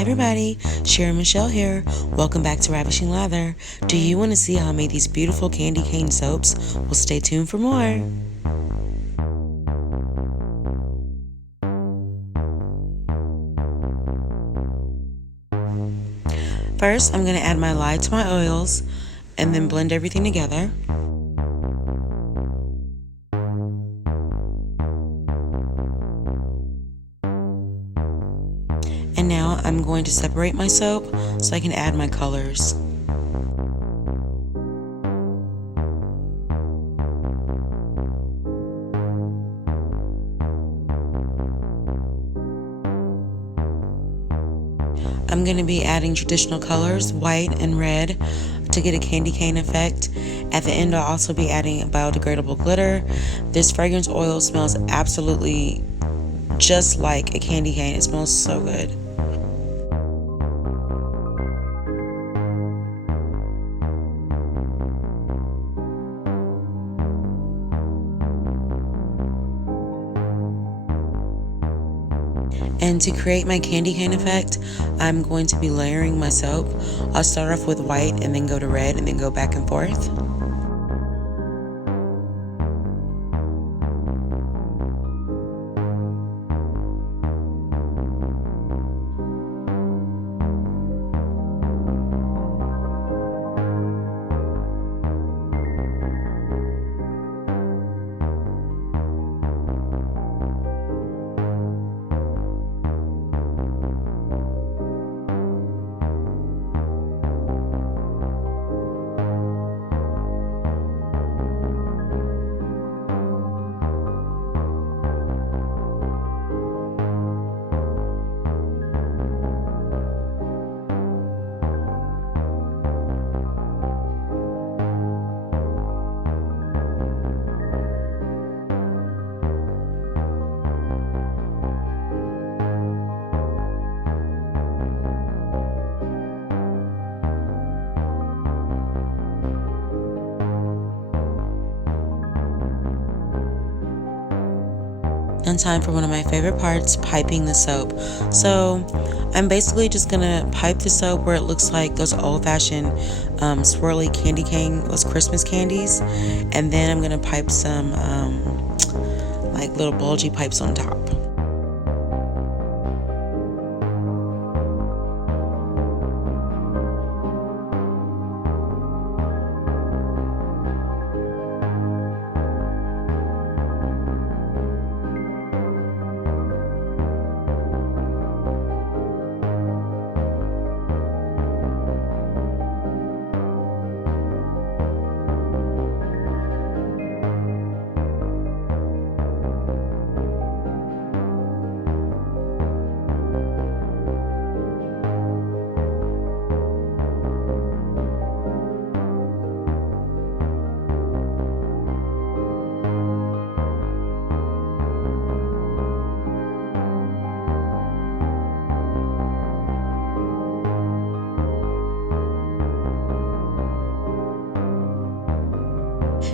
Hi everybody, Sherri Michelle here. Welcome back to Ravishing Lather. Do you want to see how I made these beautiful candy cane soaps? Well, stay tuned for more. First, I'm going to add my lye to my oils and then blend everything together. And now I'm going to separate my soap so I can add my colors. I'm going to be adding traditional colors, white and red, to get a candy cane effect. At the end, I'll also be adding biodegradable glitter. This fragrance oil smells absolutely just like a candy cane. It smells so good. And to create my candy cane effect, I'm going to be layering my soap. I'll start off with white and then go to red and then go back and forth. And time for one of my favorite parts, piping the soap. So I'm basically just gonna pipe the soap where it looks like those old-fashioned swirly candy cane, those Christmas candies, and then I'm gonna pipe some like little bulgy pipes on top.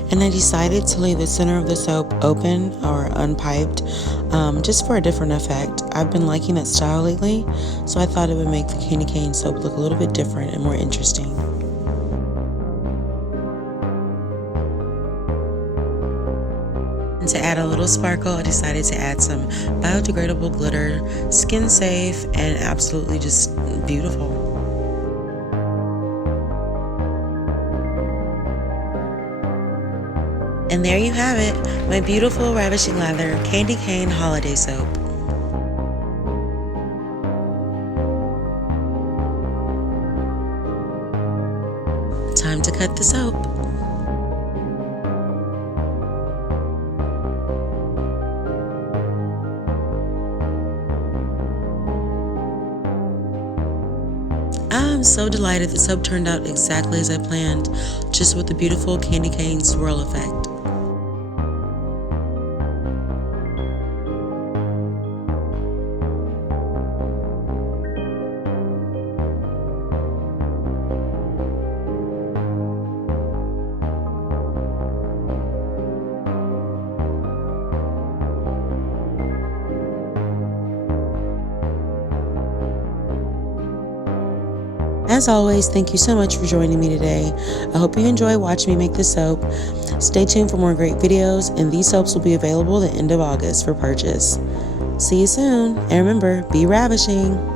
And I decided to leave the center of the soap open or unpiped just for a different effect. I've been liking that style lately, so I thought it would make the candy cane soap look a little bit different and more interesting. And to add a little sparkle, I decided to add some biodegradable glitter, skin safe, and absolutely just beautiful. And there you have it, my beautiful Ravishing Lather Candy Cane Holiday Soap. Time to cut the soap. I'm so delighted the soap turned out exactly as I planned, just with the beautiful candy cane swirl effect. As always, thank you so much for joining me today. I hope you enjoy watching me make this soap. Stay tuned for more great videos, and these soaps will be available the end of August for purchase. See you soon, and remember, be ravishing!